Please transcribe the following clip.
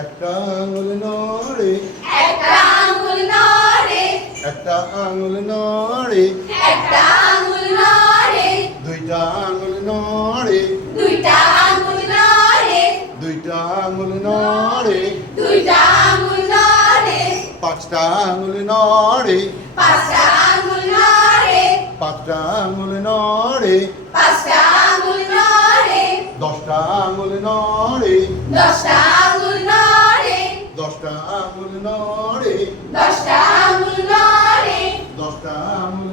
একটা আঙুল নড়ে, একটা আঙুল নড়ে, একটা আঙুল নড়ে, একটা আঙুল নড়ে, দুইটা আঙুল নড়ে, দুইটা আঙুল নড়ে, দুইটা আঙুল নড়ে, দুইটা আঙুল নড়ে, পাঁচটা আঙুল নড়ে, পাঁচটা আঙুল নড়ে, পাঁচটা আঙুল নড়ে, পাঁচটা আঙুল নড়ে, দশটা আঙুল নড়ে, দশটা আঙুল নড়ে, দশটা আঙুল নড়ে, দশটা আঙুল নড়ে, দশটা আঙুল